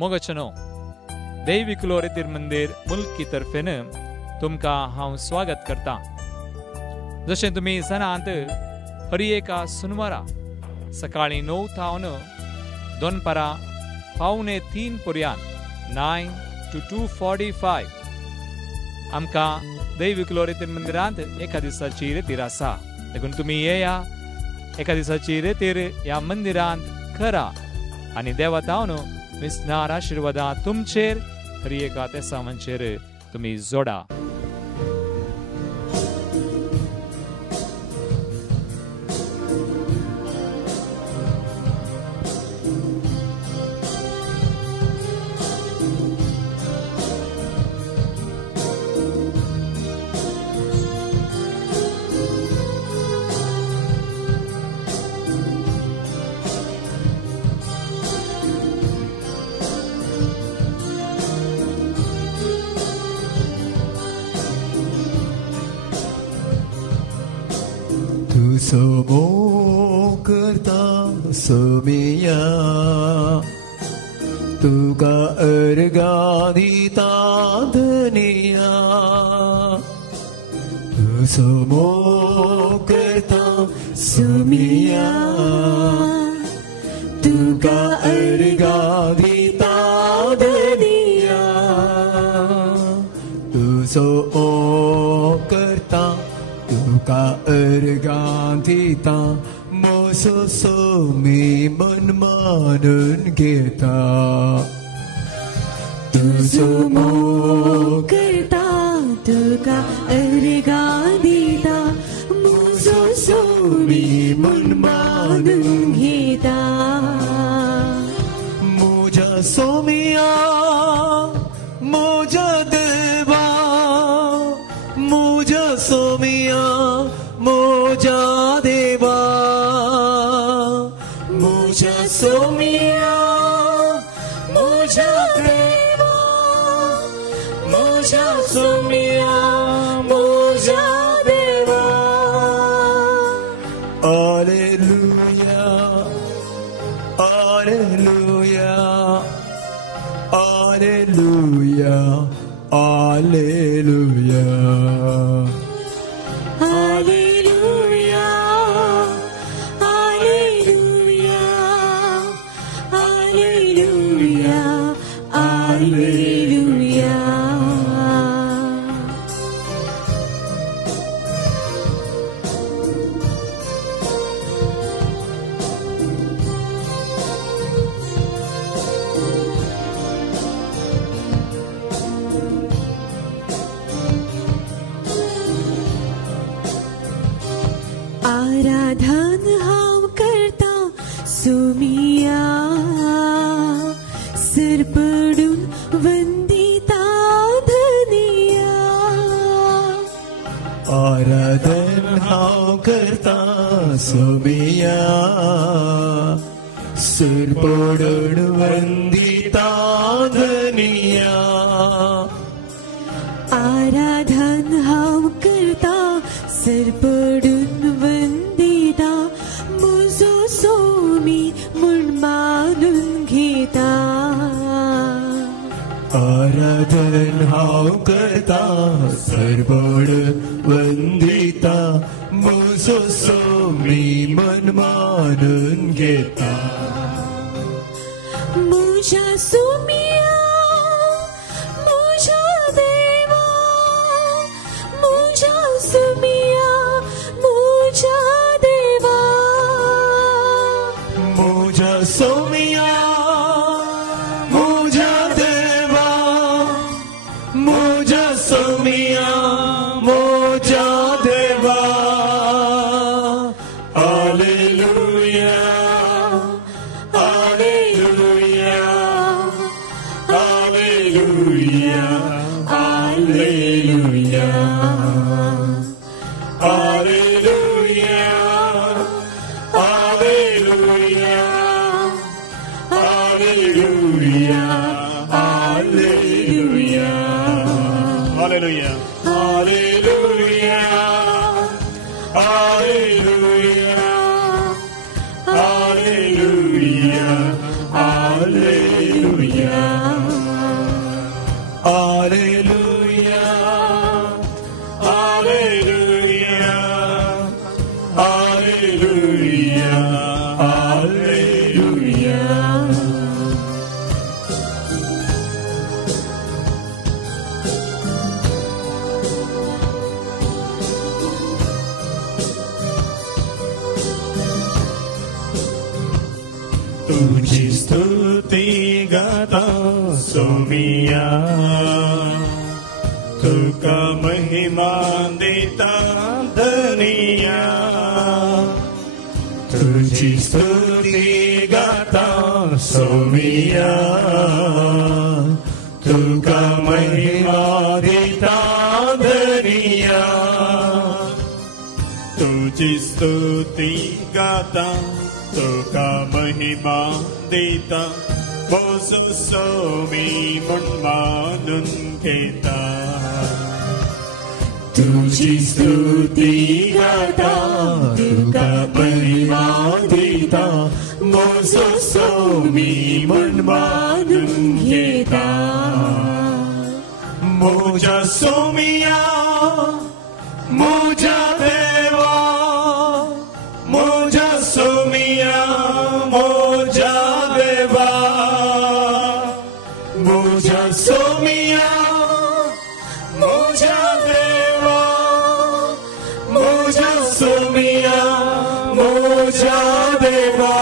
मोगचनो दैविक लोरेतीर मंदिर मुल्की तर्फेन तुमकां हांव स्वागत करता. जशें तुमी जाणात, हर एका सुनवारा सकाळीं 9 तावन दनपारां 2:45 पर्यंत 9 to 2:45 आमकां दैविक लोरेतीर मंदिरांत एका दिसाची रेतीर आसा. देखून तुमी येया, एका दिसाची रेतीर ह्या मंदिरांत करा आनी देवातावन मिसनार आशिर्वादां तुमचेर हर एका तेसावांचेर तुमी जोडा. समो करता समिया तुका अर्गादिता धनिया. समो करता समिया तुका अर्गादिता धनिया. समो करता तुका अर्गांतिता मोसो सोमी मन मानून घेता. तुजो मोग करता तुका अर्गांतिता मोसो सोमी मन मानून घेता. मोजा सोमिया मोजा देवा मोजा सोमिया मोजा देवा मोजा सोमिया मोजा देवा मोजा सोमिया मोजा देवा. Alleluia Alleluia Alleluia Alleluia Alleluia Alleluia Alleluia Alleluia. आराधन हांव करता सोमिया सिर पडून वंदिता धनिया. आराधन हांव करता सोमिया सिर पडून वंदिता धनिया. आराधन हांव करता सिर पडून वंदिता म्हजो सोमी म्हूण मानून घेता. आराधन हांव करता सिर पडून वंदिता म्हजो सोमी मन मानून घेता. म्हज्या सोमिया म्हज्या देवा म्हज्या सोमिया म्हज्या देवा मोजा सोमिया मोजा देवा मोजा सोमिया मोजा देवा. Alleluia Alleluia Alleluia Alleluia Alleluia Alleluia Alleluia Alleluia Alleluia Alleluia Alleluia Alleluia Alleluia गाता सोमिया तुका महिमा देता धनिया तुझी स्तुती गाता सोमिया तुका महिमा देता धनिया तुझी स्तुती गाता तुका महिमा देता बोसो सोमी मन मानून घेता तुझी स्तुती गाता तुका महिमा देता बोसो सोमी मन मानून घेता मोजा सोमिया मोजा देवा मोजा सोमिया मोजा देवा मोजा सोमिया मोजा देवा मोजा सोमिया मोजा देवा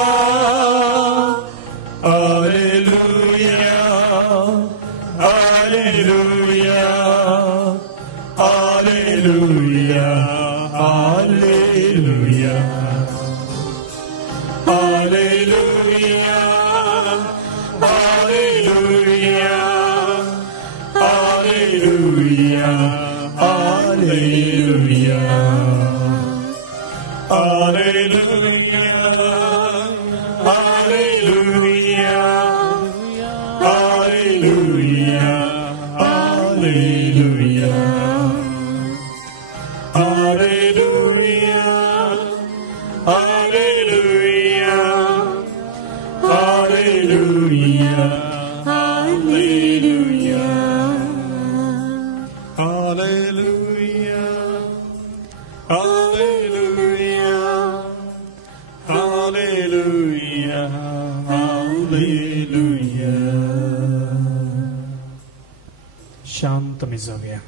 Alleluia Alleluia Alleluia Alleluia Alleluia Alleluia Alleluia Alleluia Alleluia Alleluia Alleluia Alleluia Alleluia Alleluia Alleluia Alleluia. Alleluia Alleluia Alleluia Alleluia शांतमी जाऊया.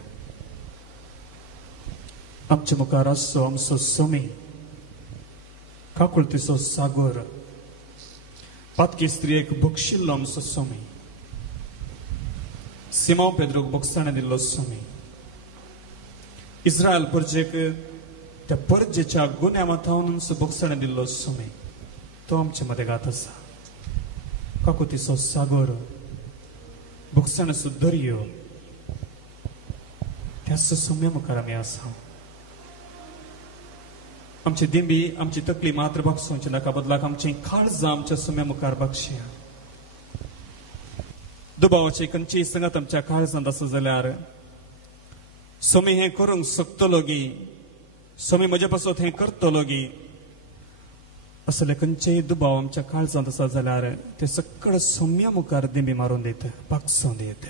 आमच्या मुखार आसचो आमचो सोमी काकुळतीचो सागर पातकी स्त्रियेक बक्षिल्लो आमचो सोमी सिमोन पेद्रोक बक्षाणे दिल्लो सोमी इस्रायल परजेक त्या परजेच्या गुन्या माथावन बक्षाणे दिल्लो सोमी तो आमच्या मध्ये गात आसा. काकुळतीचो सागर बक्षाणेचो दर्यो त्या सोम्या मुखार आमी आसा. आमची दिंबी आमची तकली मात्र बक्षोवची नाका बदलाक आमची काळजां आमच्या सोम्या मुखार बक्षया. दुबावाची खंयचीय संगत आमच्या काळजांत आसा जाल्यार सोमी हें करूंक शकतलो गी सोमी म्हजे पासत हें करतलो गी असले खंयचेय दुबाव आमच्या काळजांत आसा जाल्यार ते सकळ सोम्या मुखार दिंबी मारून दित पागसोवन दित.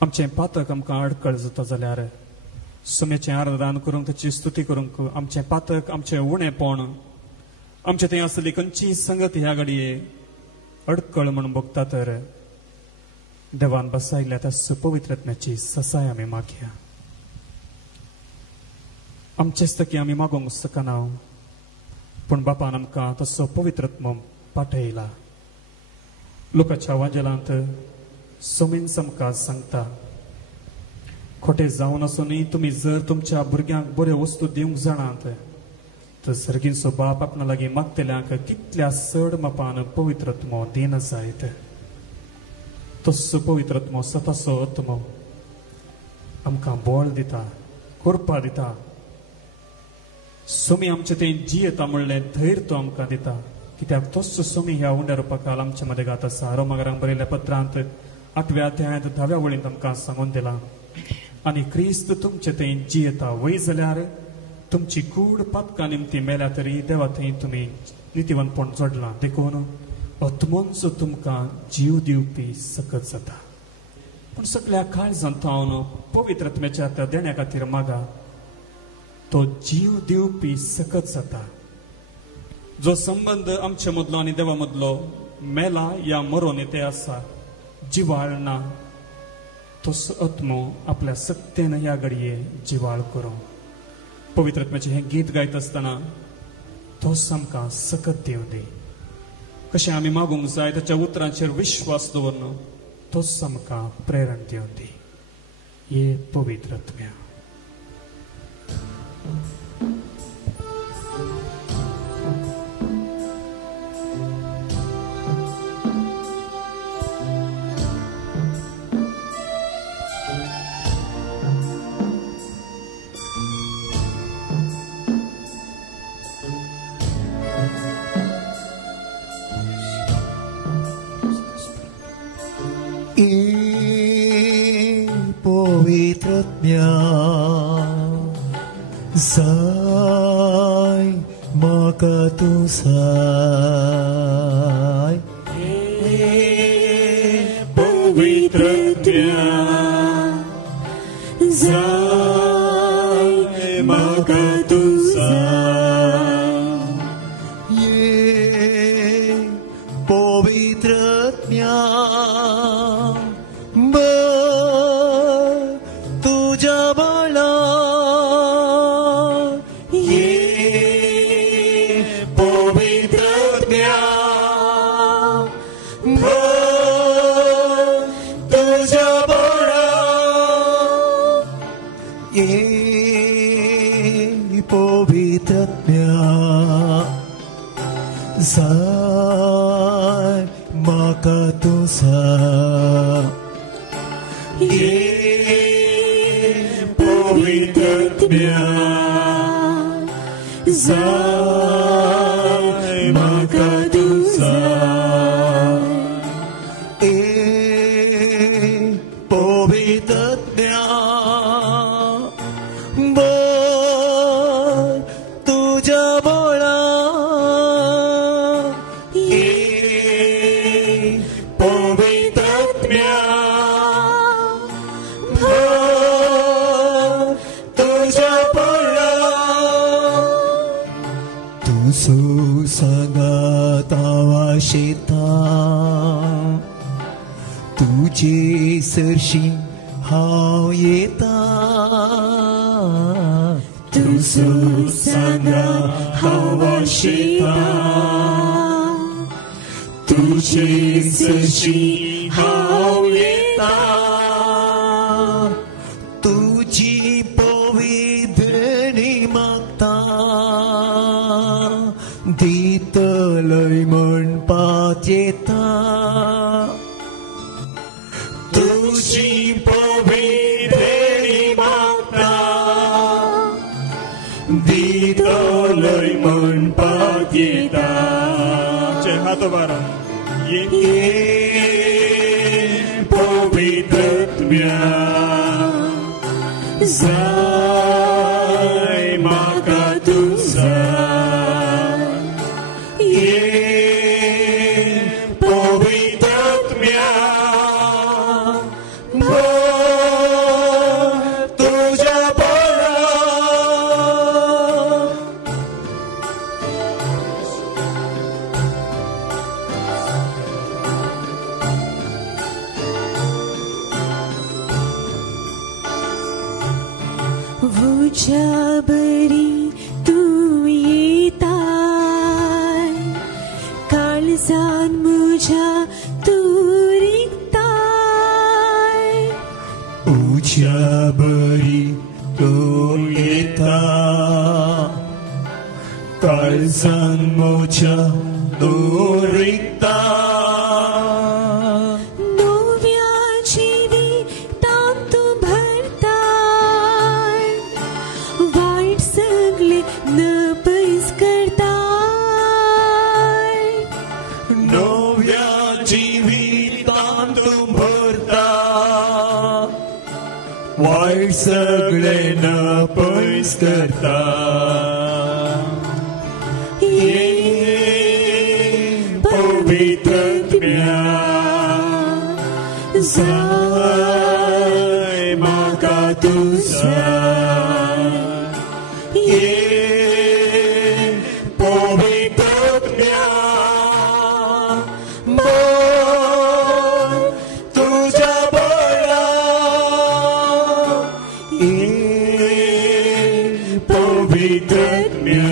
आमचे पातक आमकां अडकळ जाता जाल्यार सोम्याचें आराधन करूंक ताची स्तुती करूंक आमचें पातक आमचें उणेपण आमचे थंय आसली खंयचीय संगत ह्या घडये अडकळ म्हणून बगता तर देवान बसयल्या त्या सुपवित्रत्म्याची ससाय आमी मागया. आमचेच तकी आमी मागोंक शकना पूण बापान आमकां तसो पवित्रत्म पाठयला. लोकाच्या वाजेलांत सोमीन आमकां सांगता खोटे जावन आसुनूय तुमी जर तुमच्या भुरग्यांक बऱ्यो वस्तू दिवंक जाणात तर सर्गीचो बाप आपणा लागीं मागतल्यांक कितल्या चड मापान पवित्रत्म दिना जायत. तसो पवित्रत्म स्वताचो आत्मो आमकां बळ दिता करपा दिता. सोमी आमचे ते जियेता म्हणलें धैर्य तो आमकां दिता कित्याक तसो सोमी ह्या उंड्या रुपाकाल आमच्या मदें घात आसा. रोमाकारांक बरयल्ल्या पत्रांत 8व्या अध्यायांत 10व्या वळींत आमकां सांगून दिला आनी क्रिस्त तुमचे थंय जियेता वय जाल्यार तुमची कूड पातकां निमती मेल्या तरी देवा थंय तुमी नितीवंतपण जोडलां देखून आत्मोंचो तुमकां जीव दिवपी सकत जाता. पूण सगळ्या काळजांत थावन पवित्रत्म्याच्या त्या देण्या खातीर मागा तो जीव दिवपी सकत जाता. जो संबंध आमचे मदलो आनी देवा मदलो मेला या मरोन येते आसा जिवाळ ना तोच आत्मो आपल्या सत्तेन ह्या घडये जिवाळ करूं. पवित्रत्म्याचे हे गीत गायत आसतना तोच आमकां सकत दिवं दी कशें आमी मागूंक जाय ताच्या उतरांचेर विश्वास दवरन तोच आमकां प्रेरण दिवं दी ये पवित्र आत्म्या Pavitratnya Sai maka tu sai Pavitratnya Sai maka tu sai Ye Pavitratnya Sai maka tu sai Ye Pavitratnya Sai maka tu sai Pavitratnya तुझे सरशी हाव येता तू सुसंगा हवाशीता तुझे सरशी हाव येता तुझी पवित्रनी मागता दितलय म्हणपाक येता तुझी पवित्रनी मागता दितलय म्हणपाक येता हात बारा ये पवित्रत्म्या जाय म्हाका तुझा ये पवित्रत्म्या तुझ्या बळा तुझ्या बरी तू येताय काळजान मुझ्या तू रिगताय तुझ्या बरी तू येता काळजान मुझ्या तू रिगता वाईट सगळे नपैस करता ये पवित्रत्म्या जाय म्हाका तुझा ये पवित्रत्म्या तुझ्या पवित्रत्म्या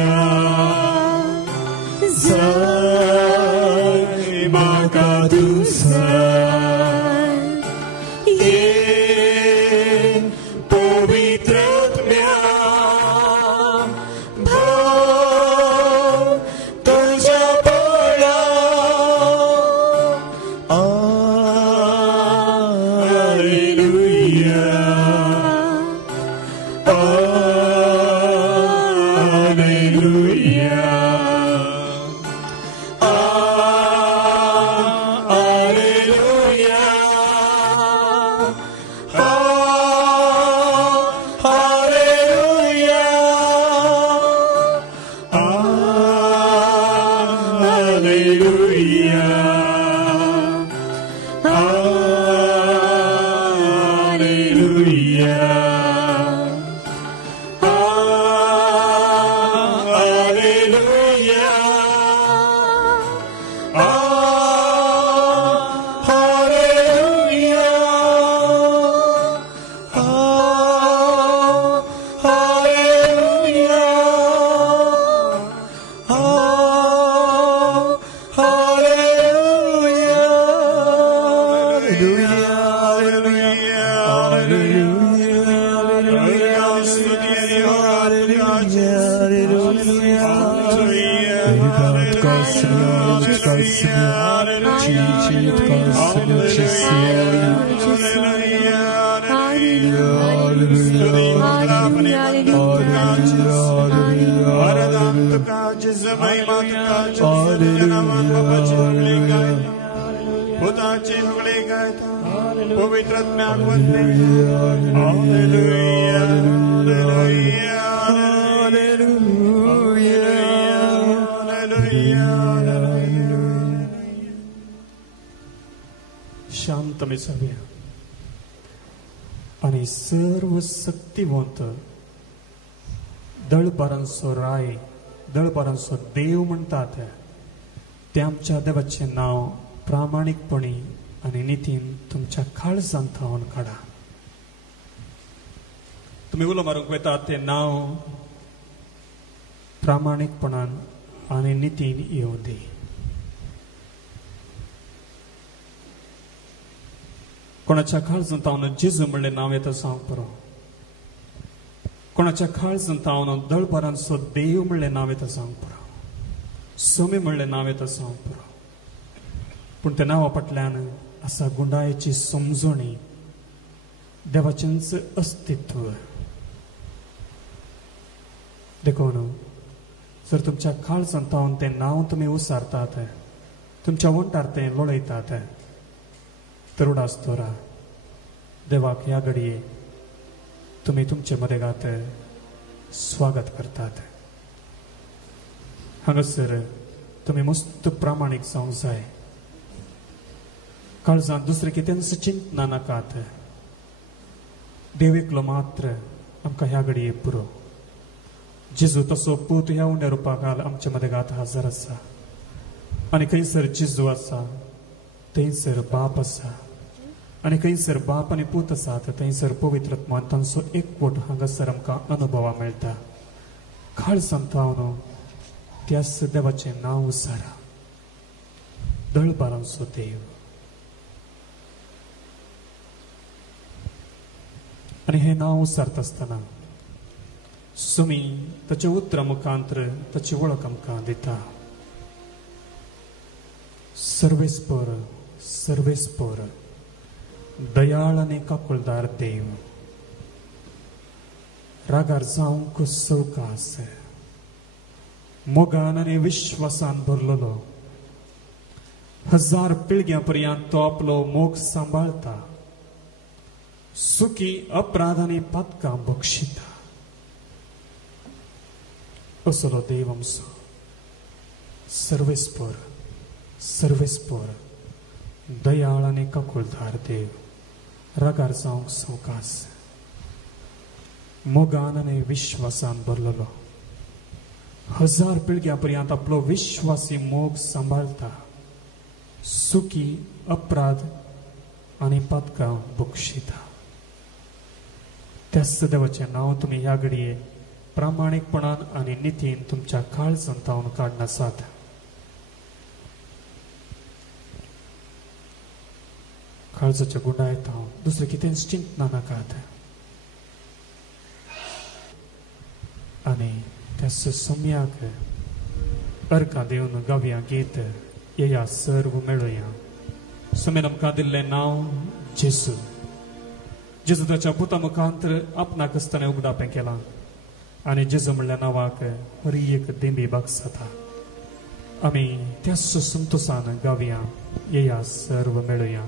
शांतमे जाऊया आणि सर्व शक्तिवंत दळबारांचो राय दळबारांचो देव म्हणतात ते आमच्या देवाचे नाव प्रामाणिकपणी आणि नितीन तुमच्या काळजांत थावन काढा. तुम्ही उलो मारूंक वेतात ते नाव प्रामाणिकपणान आणि नितीन येऊ दे. कोणाच्या काळजांत हांव जेजू म्हणले नाव येता सांग परो. कोणाच्या काळजांत हांव दळबारांचो देव म्हणले नाव येता सांग परो. सोमे म्हणले नाव येता सांग परो. पूण त्या नांवा फाटल्यान आसा गुंडायेची समजणी देवाचेंच अस्तित्व. देखून जर तुमच्या काळजांत हांव तें नांव तुमी उसारतात तुमच्या वंटार तें लोळयतात तर उडासतोरा देवाक ह्या घडये तुम्ही तुमचे मदेगात स्वागत करतात. हांगासर तुम्ही मस्त प्रामाणीक जावंक जाय. काळजांत दुसरें कितेंच चिंतना नाकात. देव एकलो मात्र आमकां ह्या घडये पुरो. जेजू तसो पूत ह्या उंड्या रुपाक आमच्या मदेगात हजर आसा आनी खंयसर जेजू आसा थंयसर बाप आसा आनी खंयसर बाप आनी पूत आसात थंयसर पवित्र आत्मा तांचो एकवट हांगासर आमकां अनुभवाक मेळटा. काळजांत हांव त्याच देवाचें नांव उसारा. दळबारांचो देव. आनी हें नांव उसारता आसतना सुमी ताच्या उतरा मुखांतर ताची वळख आमकां दिता. सर्वेस्पर सर्वेस्पर दयाळ आनी काकुळदार देव. रागार जावंक सवकास मोगान आनी विश्वासान भरलेलो 1000 पिळग्यां पर्यंत तो आपलो मोग सांबाळता. सुखी अपराध आनी पातकां बक्षिता. असलो देव आमचो सर्वेस्पर सर्वेस्पर दयाळ आनी काकुळदार देव. रागार जावंक सवकास मोगान आनी विश्वासान भरलेलो 1000 पिळग्यां पर्यंत आपलो विश्वासी मोग सांबाळता. सुखी अपराध आनी पातकां बक्षिता. त्याच देवाचें नांव तुमी ह्या घडये प्रामाणीकपणान आनी नितीन तुमच्या काळजांत थावन काडनासात. काळजाच्या गुंडायत हांव दुसरें कितेंच चिंतना नाकात. आनी त्या सोम्याक अर्कां दिवन गावया गीत येया सर्व मेळुया. सोम्यान आमकां दिल्लें नांव जेजू. जेजू ताच्या पुता मुखांतर आपणाक आसतना उगडापें केलां आनी जेजू म्हणल्या नांवाक हर एक देंबी बागसाता. आमी त्याच संतोशान गावया येया सर्व मेळुया.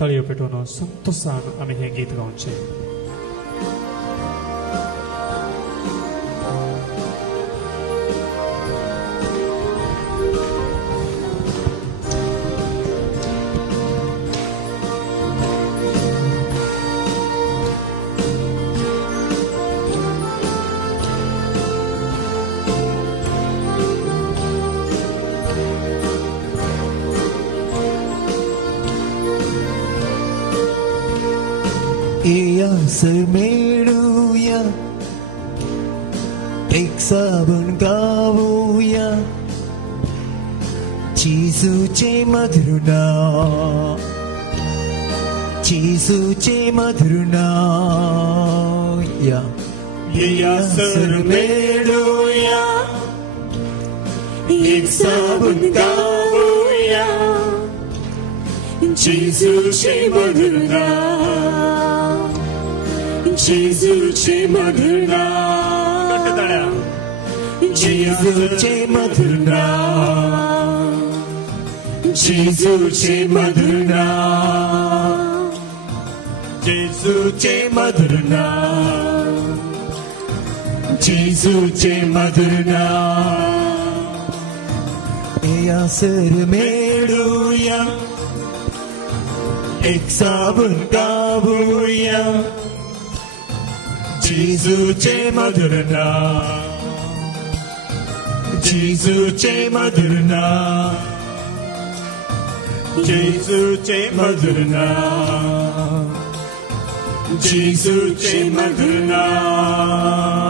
तळयो पेटोवन संतोशान आमी हें गीत गावचें. Sir meruya ek sabun gavuya Jesu che madruna Jesu che madruna ya sir meruya एक साबुन गाऊया जेजूचे मधुर नाम, जेजूचे मधुर नाम, जेजूचे मधुर नाम, जेजूचे मधुर नाम, जेजूचे मधुर नाम, जेजूचे मधुर नाम. या सर मेळूया एक साबुन गाऊया जेजूचे मधुर नाम, जेजूचे मधुर नाम, जेजूचे मधुर नाम, जेजूचे मधुर नाम.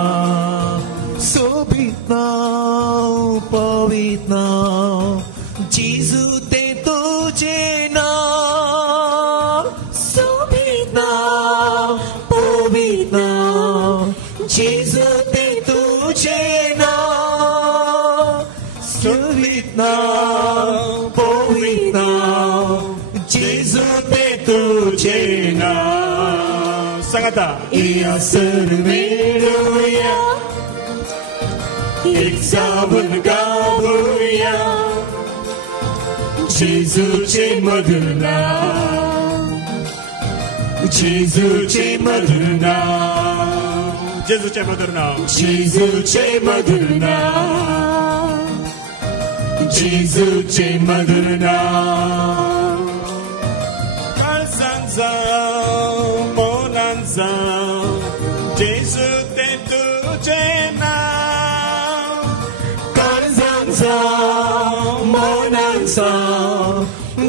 सोबीत नाव पवित नाव जेजू ते तुझे नाव, सोबीत नाव पवित नाव जेजू ते तुझे नाव, सोबीत नाव पवित नाव जेजू ते तुझे नाव. सांगता या सर मेळूया एक साबुन गाऊया जेजूचे मधुर नाम, जेजूचे मधुर नाम, जेजूचे मधुर नाम, जेजूचे मधुर नाम, जेजूचे मधुर नाम. काळजांचा मोलांचा जेजू ते तुझे नाम, काळजांचा मोलांचा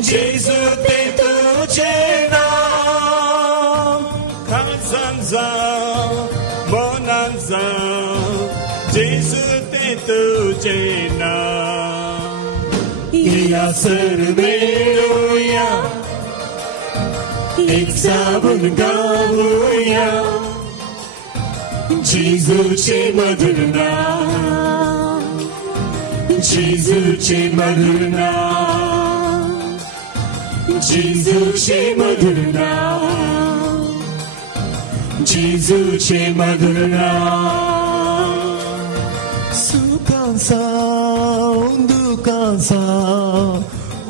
जेजू ते तुझे नाम, काळजांचा मोलांचा जेजू ते तुझे नाम. या सर मेळूया एक साबुन गाऊया जेजूचे मधुर नाम, जेजूचे मधुर नाम, जेजूचे मधुर नाम, जेजूचे मधुर नाम. सुखांचा दुखांचा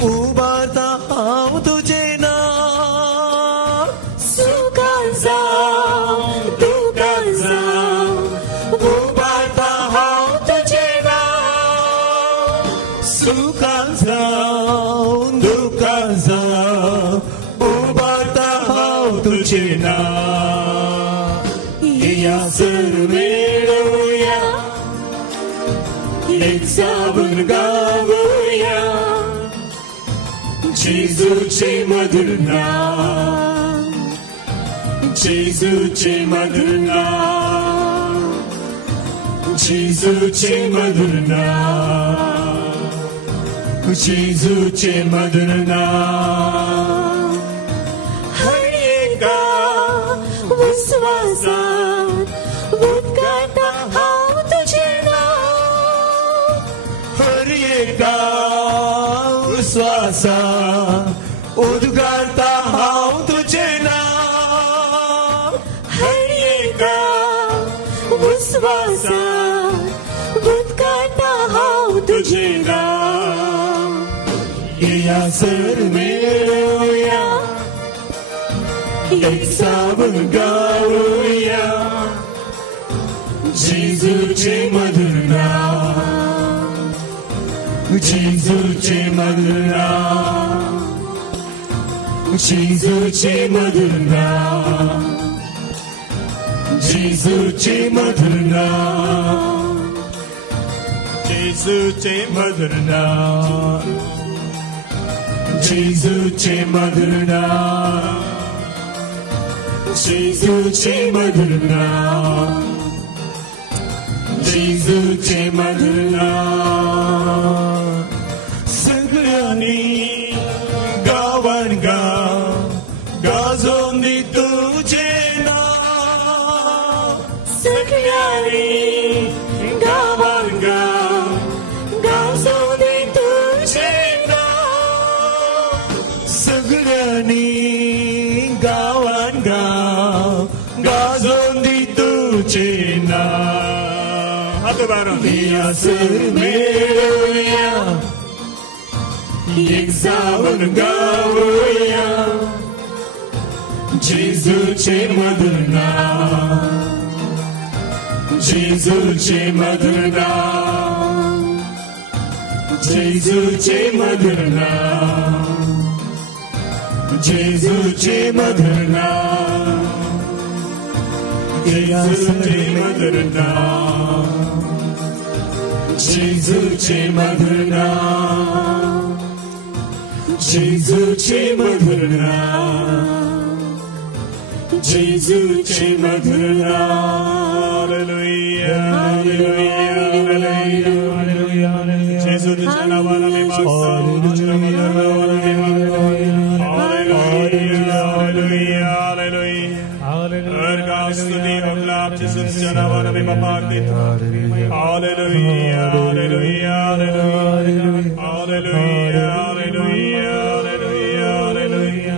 उभारता हाव तुझे नाव, सुखांचा दुःखांचा उभारता हाव तुझे नाव, सुखांचा दुखांचा उभारता हाव तुझे नाव. या सर मेळूया एक साबुन गाऊया जेजूचे मधुर नाम, जेजूचे मधुर नाम, जेजूचे मधुर नाम, जेजूचे मधुर नाम. हर एका विश्वासात उद्गारता हाव तुझे नाव, हर एका विश्वासात उद्गारता हाव तुझे नाव, हर एका विश्वासात उद्गारता हाव तुझे नाव. या सर मेळूया एक साबुन गाऊया जेजूचे मधुर नाम, जेजूचे मधुर नाम, जेजूचे मधुर नाम, जेजूचे मधुर नाम, जेजूचे मधुर नाम, जेजूचे मधुर नाम, जेजूचे मधुर नाम, जेजूचे मधुर नाम. सगळ्यांनी गावान गाजोन दी तुझे नाव, सगळ्यांनी गावान गाजोन चेना हात बारा असर मेळूया एक जाऊन गाऊया जेजूचे मधुर नाव जेजूचे मधुर नाव जेजूचे मधुर नाव जेजूचे मधुर नाव जेजूचे मधुर नाव जेजूचे मधुर नाव जेजूचे मधुर नाव जेजूचे मधुर नाव हालेलुया हालेलुया हालेलुया जेजूच्या नावाने मी मागतो तुझ्या मधुर नावाने हालेलुया हालेलुया हालेलुया स्तुती बघला जेजूच्या नावाने मी मागतो hallelujah hallelujah hallelujah hallelujah hallelujah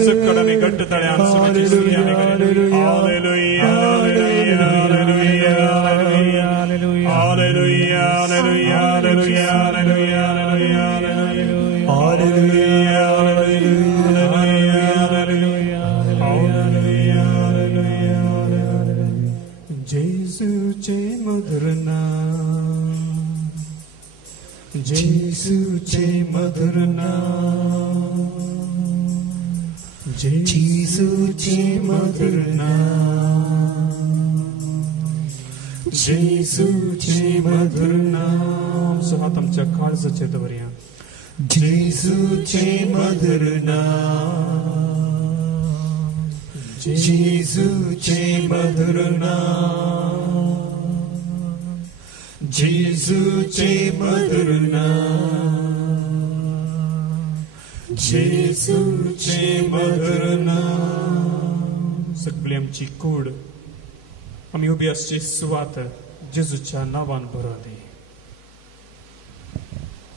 सगळं मी घट्ट तळ्यात सुनाची स्तुती आम्ही करू hallelujah hallelujah hallelujah hallelujah hallelujah hallelujah hallelujah hallelujah hallelujah hallelujah जेजूचे मधुर नाम जेजूचे मधुर नाम जेजूचे मधुर नाम जेजूचे मधुर नाम सोहात आमच्या काळजाचे दवरया जेजूचे मधुर नाम जेजूचे मधुर नाम जेजूचे मधुर नाम जेजूचे मधुर नाम सगळी आमची कूड आम्ही उभी असची सुवात जेजूच्या नावान भरवली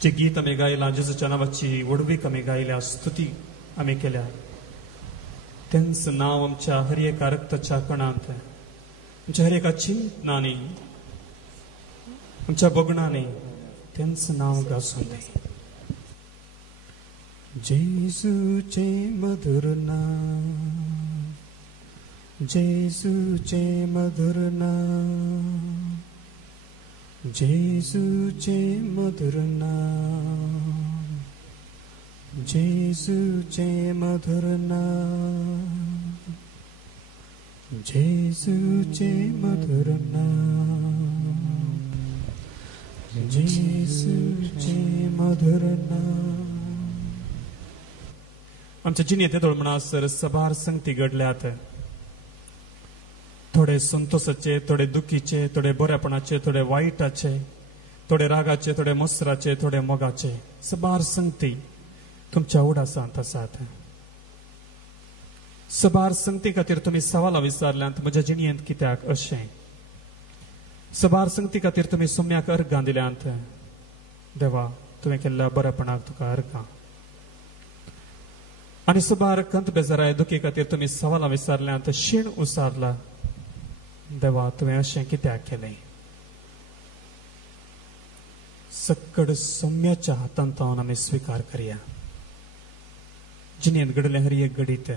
जे गीत आम्ही गायला जेजूच्या नावाची वडवीक आम्ही गायल्या स्तुती आम्ही केल्या त्यांचं नाव आमच्या हर एका रक्ताच्या कणांत आमच्या हर एका चिंतनाने आमच्या बघणाने त्यांचं नाव गासून दे जेजूचे मधुर नाम जेजूचे मधुर नाम जेजूचे मधुर नाम जेजूचे मधुर नाम जेजूचे मधुर नाम जेजूचे मधुर नाम आमच्या जिणेत येतोळ म्हणसर सभार संगती घडल्यात थोडे संतोषाचे थोडे दुखीचे थोडे बरेपणाचे थोडे वाईटाचे थोडे रागाचे थोडे मसराचे थोडे मोगाचे सभार संगती तुमच्या उडासांत आसात सभार संगती खातीर तुम्ही सवालां विचारल्यांत म्हज्या जिणयेंत कित्याक अशें सभार संगती खातीर तुम्ही सोम्याक अर्गां दिल्यांत देवा तुवें केल्ल्या बरेपणाक तुका अर्गां आनी सभार कंत बेजाराय दुखी खातीर तुम्ही सवालां विचारल्यांत शीण उसारला देवा तुवें अशें कित्याक केलें सक्कड सौम्याच्या हातांत हांव आमी स्वीकार करया जिणेंत घडले हर एक घडीत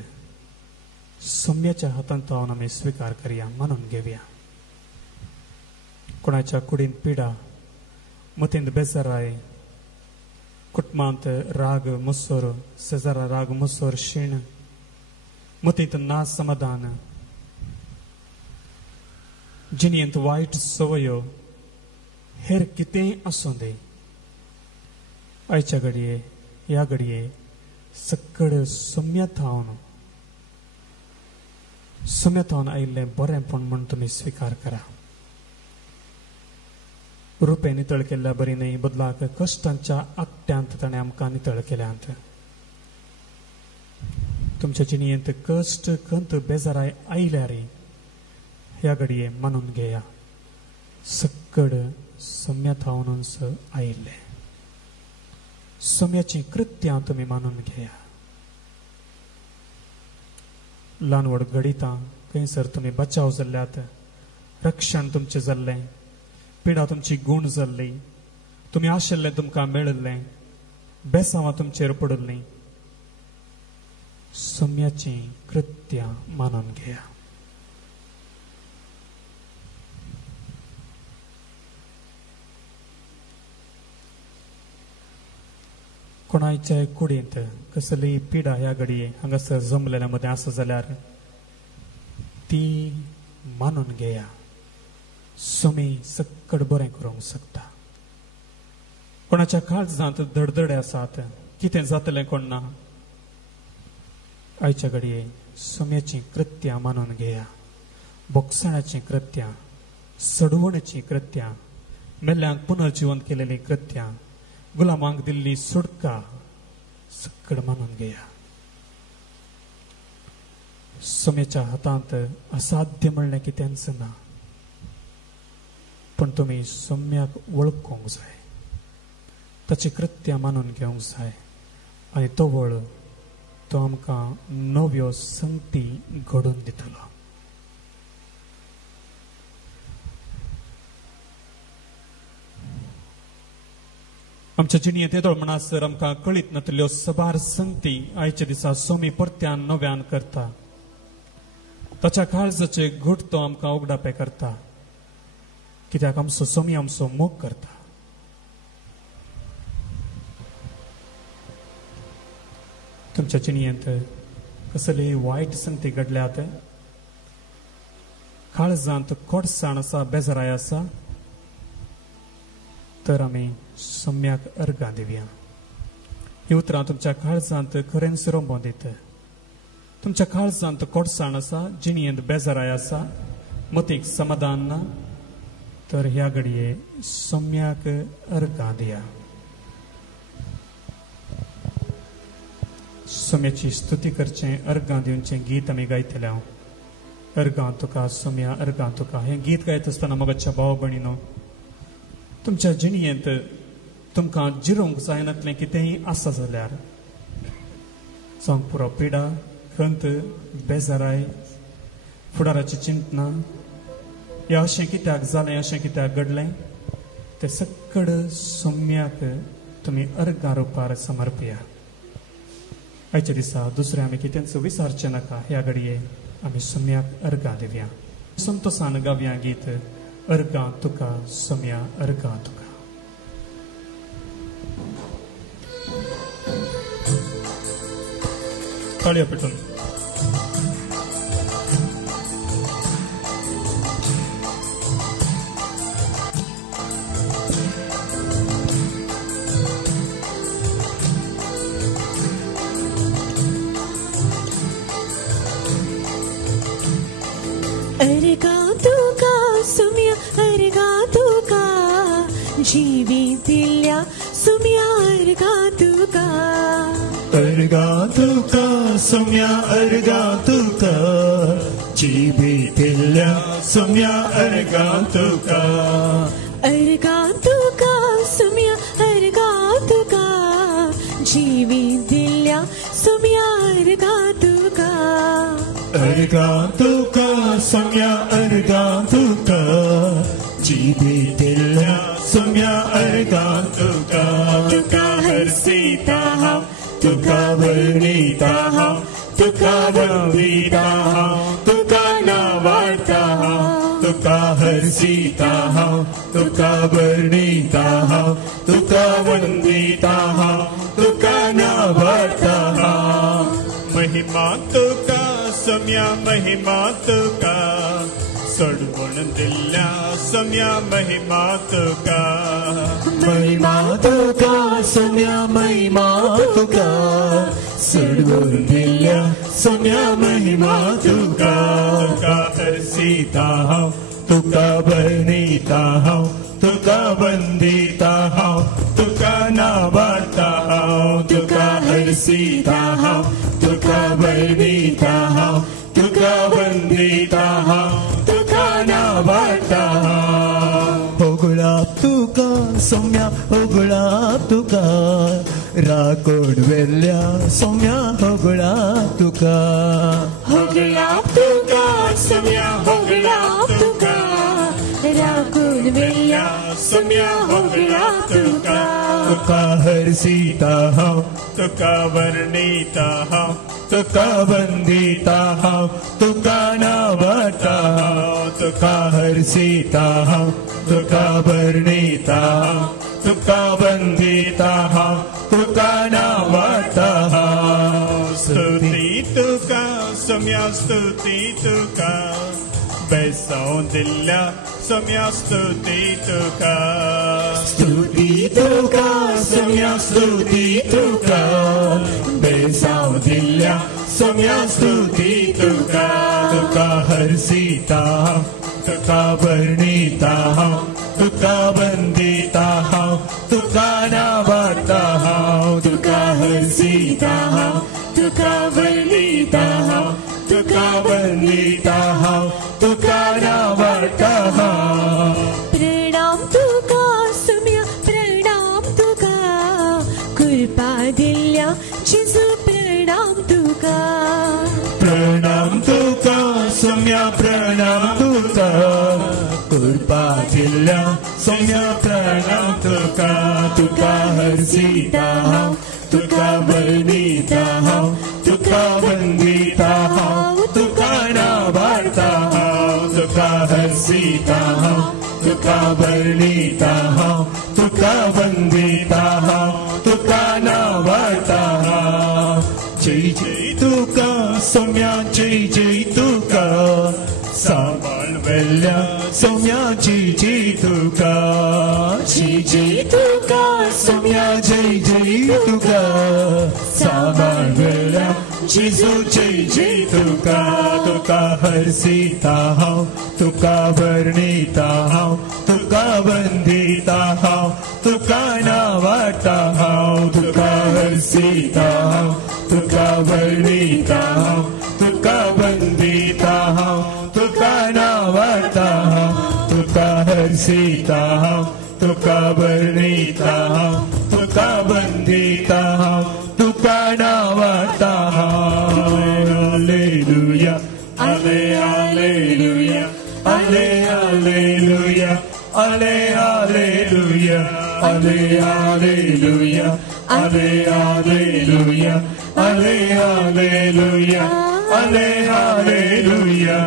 सौम्याच्या हातांत हांव आमी स्वीकार करया मानून घेवया कोणाच्या कुडींत पिडा मतींत बेजाराय कुटुंबांत राग मुसोर शेजारा राग मुसोर शीण मतींत ना समाधान जिणयेंत वायट सवयो हेर कितेंय आसूं दे आयच्या घडये ह्या घडये सक्कड सौम्यात हावन आयिल्लें बरेंपण म्हूण तुमी स्वीकार करा रुपे नितळ केल्ल्या बरी न्ही बदलाक कश्टांच्या आकट्यांत ताणें आमकां नितळ केल्यांत तुमच्या जिणयेंत कश्ट खंत बेजाराय आयल्या रे ह्या घडये मानून घेया सक्कड सौम्यात हावनूच आयिल्ले सौम्याची कृत्यां तुमी मानून घेया ल्हान व्हड घडितां खंयसर तुमी बचाव जाल्ल्यात रक्षण तुमचें जाल्लें, पिडा तुमची गूण जाल्ली, तुमी आशिल्लें तुमकां मेळिल्लें, बेसांवां तुमचेर पडिल्लीं. सौम्याची कृत्यां मानून घेया. कोणाच्या कुडींत कसली पिडा ह्या घडये हांगासर जमलेल्या मदें आसा जाल्यार ती मानून घेया. सुमी सक्कड बरें करूंक शकता. कोणाच्या काळजांत धडधडे आसात, कितें जातलें कोण ना. आयच्या घडये सुम्याची कृत्यां मानून घेया. बोगसणाची कृत्यां, सडवणेची कृत्यां, मेल्ल्यांक पुनर्जीवन केलेली कृत्यां, गुलामांक दिल्ली सुटका सक्कड मानून घेया. सुम्याच्या हातांत असाध्य म्हणलें कितेंच ना, पण तुमी सौम्याक वळखूंक जाय, ताची कृत्यां मानून घेवंक जाय. आनी तो वळ तो आमकां नव्यो संगती घडोवन दितलो. आमच्या जिणेंत येदोळ म्हणसर आमकां कळीत नातल्यो सबार संगती आयच्या दिसा सोमी परत्यान नव्यान करता. ताच्या काळजाचे घुट तो आमकां उगडापे करता, कित्याक आमचो सोमी आमचो मोग करता. तुमच्या जिणेंत कसली वायट संगती घडल्यात, काळजांत कोडसाण आसा, बेजाराय आसा, तर आमी सौम्याक अर्गां दिवया. ही उतरां तुमच्या काळजांत खरेंच रोंबों दित. तुमच्या काळजांत कोडसाण आसा, जिणेंत बेजाराय आसा, मतीक समाधान ना, तर ह्या घडये सौम्याक अर्गां दिया. सौम्याची स्तुती करचें, अर्गां दिवचें गीत आमी गायतले. हांव अर्गां तुका सौम्या, अर्गां तुका हें गीत गायत आसतना मोगाच्या भाव भयणीनो, तुमच्या जिणेंत तुमकां जिरोवंक जायनातलें कितेंय आसा जाल्यार, जावं पुरो पिडा, खंत, बेजाराय, फुडाराची चिंतना, या अशें कित्याक जालें, अशें कित्याक घडलें, तें सक्कड सौम्याक तुमी अर्गां रुपार समर्पया. आयच्या दिसा दुसरें आमी कितेंच विचारचें नाका. ह्या घडये आमी सौम्याक अर्गां दिवया. संतोशान गावया गीत अर्गां तुका सौम्या, अर्गां तुका. ताळयो पेटून अर्गां तुका सौम्या, अर्गां तुका, जिवीत दिल्या सौम्या, अर्गां तुका. अर्गां तुका सौम्या, अर्गां तुका, जिवीत दिल्या सौम्या, अर्गां तुका. अर्गां तुका सौम्या, अर्गां तुका, जिवीत दिल्या सौम्या, अर्गां तुका. अर्गां तुका सौम्या, अर्गां तुका, जिवीत दिल्या सौम्या, अर्गां तुका. तुका हरसीता हांव, तुका वर्णिता हांव, तुका वंदिता हांव, तुका नावाडटा हांव. तुका हरसीता हांव, तुका वर्णिता हांव, तुका वंदिता हांव, तुका नावाडटा हांव. महिमा तुका सौम्या, महिमा तुका, सडवण दिल्या सौम्या, महिमा तुका. महिमा तुका सौम्या, महिमा तुका, सडवण दिल्या सौम्या, महिमा तुका. तुका हरसीता हांव, तुका वर्णिता हांव, तुका वंदिता हांव, तुका नावाडटा हांव. तुका हरसीता हांव, तुका वर्णिता हांव, तुका वंदिता हांव, तुका नावाडटा हांव. होगळाप तुका सौम्या, होगळाप तुका, राकोड वेल्ल्या सौम्या, होगळाप तुका. होगळाप तुका सौम्या, होगळाप तुका, वेल्या सोम्या होगळा तुका तुका हरसीता हांव तुका वर्णिता हांव तुका वंदिता हांव तुका नावता हांव तुका हरसीता हांव तुका वर्णिता हांव तुका वंदिता हांव तुका नावता हांव स्तुती तुका सोम्या स्तुती तुका बेसांव दिल्ल्या सोम्या स्तुती तुका स्तुती तुका सोम्या स्तुती तुका बेसांव दिल्ल्या सोम्या स्तुती तुका तुका हरसीता हांव तुका वर्णिता हांव तुका वंदिता हांव तुका नावता हांव तुका हरसीता हांव तुका वर्णिता हांव तुका वंदिता हांव तुका नावता हांव प्रणाम तुका सोम्या प्रणाम तुका कृपा दिल्ल्या जेजू प्रणाम तुका प्रणाम तुका सोम्या प्रणाम तुका कृपा दिल्ल्या सोम्या प्रणाम तुका तुका हरसीता हांव तुका वर्णिता हांव तुका वंदिता हांव तुका नावता हांव तुका हरसीता हांव तुका वर्णिता हांव तुका वंदिता हांव तुका नावता हांव जय जय तुका सोम्या जय जय तुका सांबाळ वेल्या सोम्या जय जय तुका जय जय तुका सोम्या जय जय तुका सांबाळ वेल्या जेजू जय जय तुका तुका हरसीता हांव तुका वर्णिता हांव तुका वंदिता हांव तुका नावता हांव तुका हरसीता हांव तुका वर्णिता हांव तुका वंदिता हांव तुका नावता हांव तुका हरसीता हांव तुका वर्णिता हांव तुका वंदिता हांव तुका नावता हांव हालेलुया हाले हालेलुया हाले हालेलुया हाले हालेलुया हाले हालेलुया हाले हालेलुया हाले हालेलुया हाले हालेलुया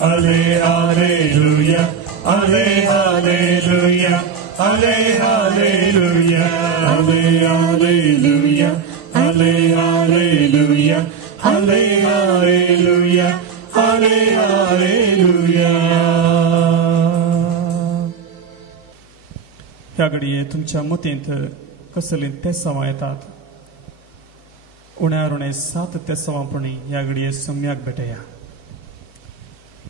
हाले हालेलुया हाले हालेलुया हाले हालेलुया हाले हालेलुया हाले हालेलुया हाले हालेलुया हाले हालेलुया ह्या घडये तुमच्या मतींत कसली तेसावां येतात उण्यार उणे 7 तेसावांपणी ह्या घडये सम्याक भेटया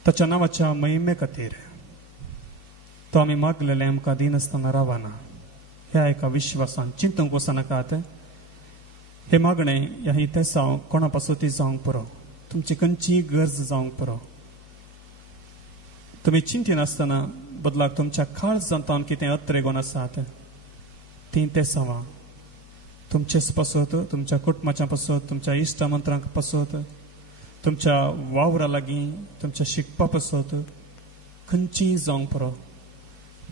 ताच्या नांवाच्या महिमे खातीर तो आमी मागलेले आमकां दिनासतना रावना ह्या एका विश्वासान चिंतूंक वचनाकात हे मागणे ह्या ही तेसांव कोणा पासोती जावंक पुरो तुमची खंयचीय गरज जावंक पुरो तुमी चिंतिनासतना बदलाक तुमच्या काळजांतान कितें अत्रेगोन आसात ती तेसावां तुमचेच पासत तुमच्या कुटुंबाच्या पासत तुमच्या इश्टमंत्रांक पासत तुमच्या वावरा लागीं तुमच्या शिकपा पासत खंयचीय जावंक पुरो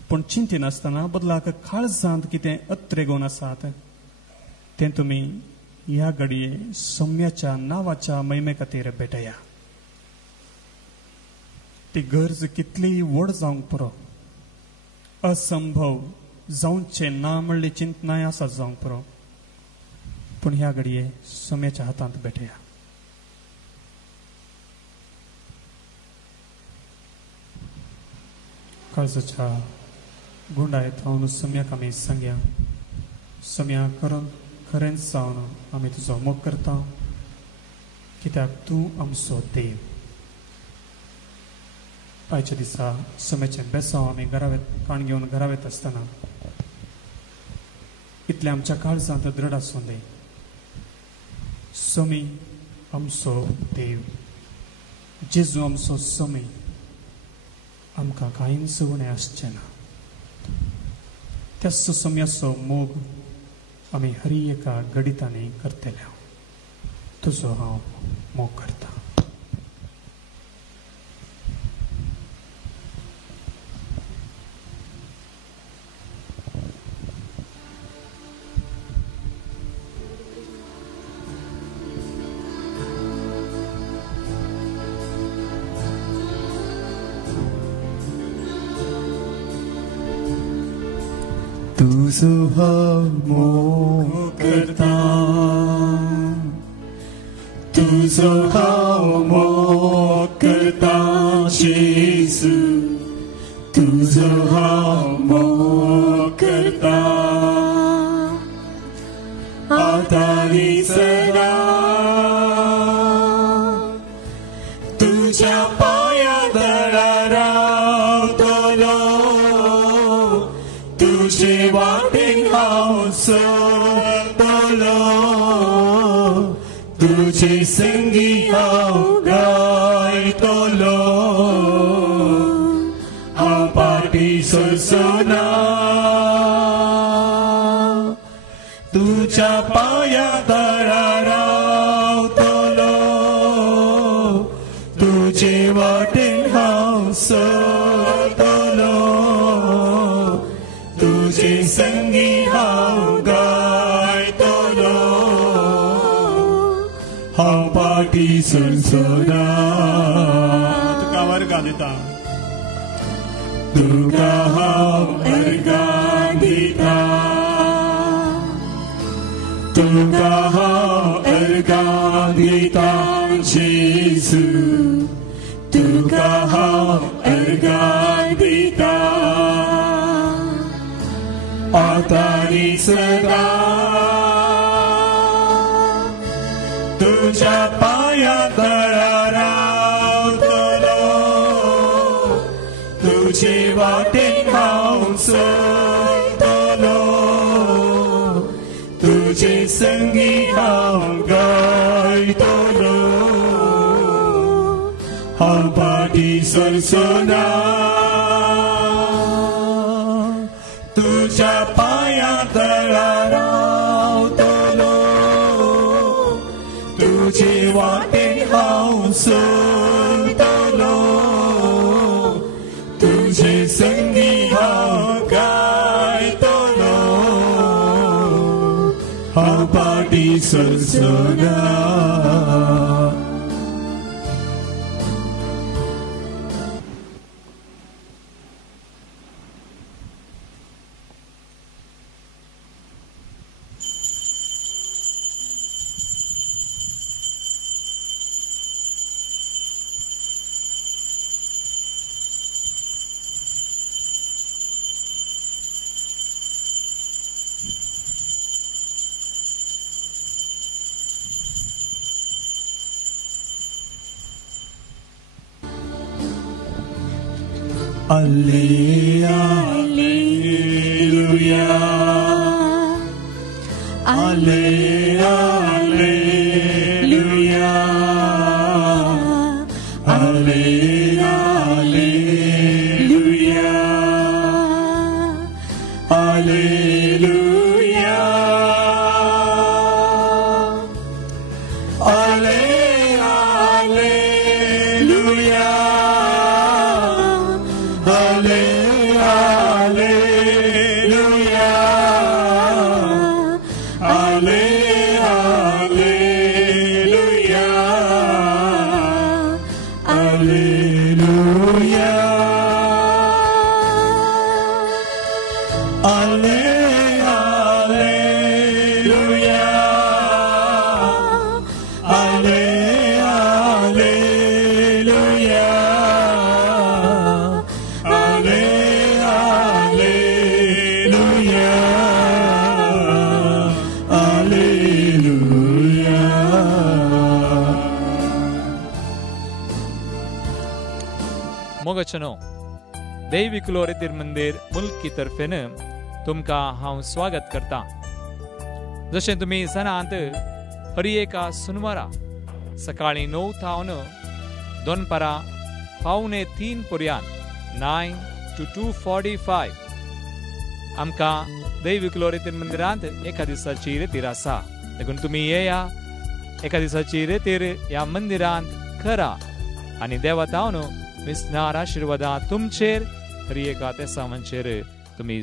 पूण चिंतिनासतना बदलाक काळजांत कितें अत्रेगोन आसात तें तुमी ह्या घडये सोम्याच्या नांवाच्या महिमे खातीर भेटया ती गरज कितलीय व्हड जावंक पुरो असंभव जावचे ना म्हणली चिंतनाय आसा जावंक पुरो पूण ह्या घडये सोम्याच्या हातांत भेटया काळजाच्या गुंडायत हांव सोम्याक आमी सांगया सोम्या खरेंच जावन आमी तुजो मोग करता कित्याक तूं आमचो देव आयच्या दिसा सोम्याचें बेसांव आमी काण घेवन घरा वयता आसतना इतलें आमच्या काळजांत दृढ आसूं दी सोमी आमचो देव जेजू आमचो सोमी आमकां कांयच उणें आसचें ना त्याच सोम्याचो मोग आमी हर एका घडितांनी करतले तुजो हांव मोग करता तुझो हांव करता तुझो हांव करता जेजू तुझो हांव करता आतारी सदा तुझ्या पाया तळार रावतलो तुझे वाटेन हांव चलतलो तुझे संगी हांव गायतलो हांव पाटी सोसना तुझ्या पाया तळार रावतलो तुझे वाटेन हांव चलतलो तुझे संगी हांव गायतलो हांव पाटी सोसना तुका वर्गा दिता तुका हांव वर्गा दिता तुका हांव वर्गा दिता जेजू तुका हांव वर्गा दिता आतारी सदा तुझ्या पाया तळार रावतलो तुझे वाटेन हांव चलतलो तुझे संगी हांव गायतलो हांव पाटी सोसना तुझ्या पाया तळार रावतलो तुझे वाटेन हांव चलतलो तुझे संगी हांव गायतलो हांव पाटी सोसना Alleluia, Alleluia, Alleluia, Alleluia, मोगचनो दैविक लोरेतीर मंदिर मुल्की तर्फेन तुमका हांव स्वागत करता। जशें तुमी सणांत हर एका सुनवारा सकाळी 9 थावन दोनपरा 2:45 पर्यंत 9 to 2:45 आमकां दैविक लोरेतीर मंदिरांत एका दिसाची रेतीर आसा। देखून तुमी येया, एका दिसाची रेतीर ह्या मंदिरांत करा आनी देवतावन विस्नार आशिर्वादां तुमचेर हर एका तेसावांचेर तुमी